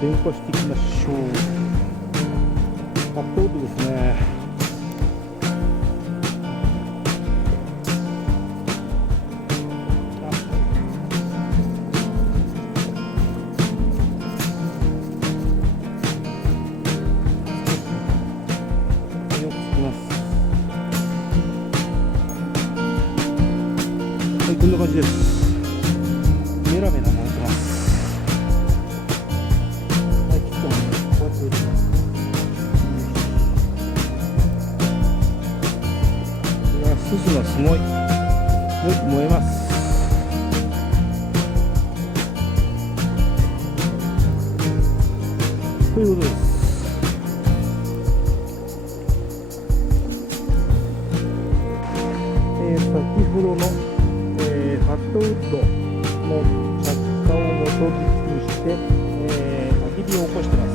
電化していきましょう。パッドウッドですね。よくつきます。はい、こんな感じです。メラメラ燃えてます。はい、切ったものこうやって入れます。いや、すすがすごい。よく燃えます。ということです。先ほどの、ハットウッドの着火を元にして、焚き火を起こしてます。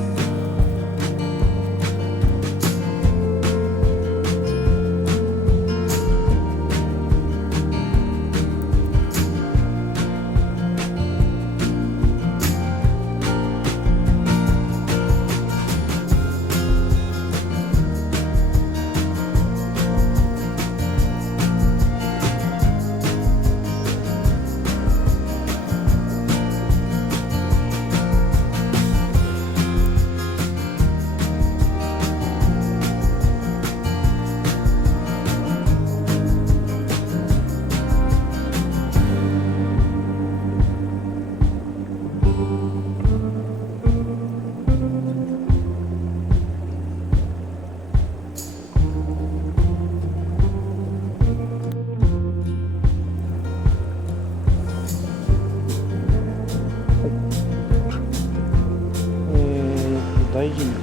大事に。いい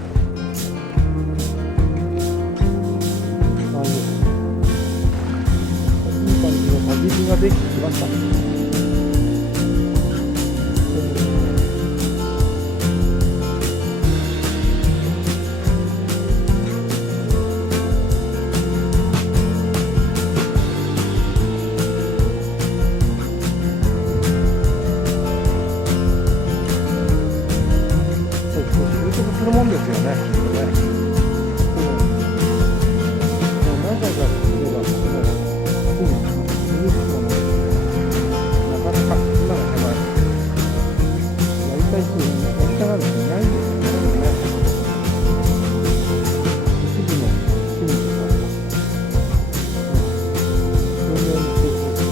感じの焚き火ができてきました。するもんですよね。何回かすればなかなか今の手前やりたい人やりたがる人いないんですよね。一部の趣味とかそういうのですね。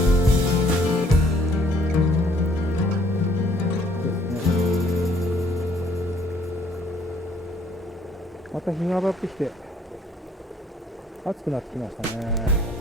また日が当たってきて暑くなってきましたね。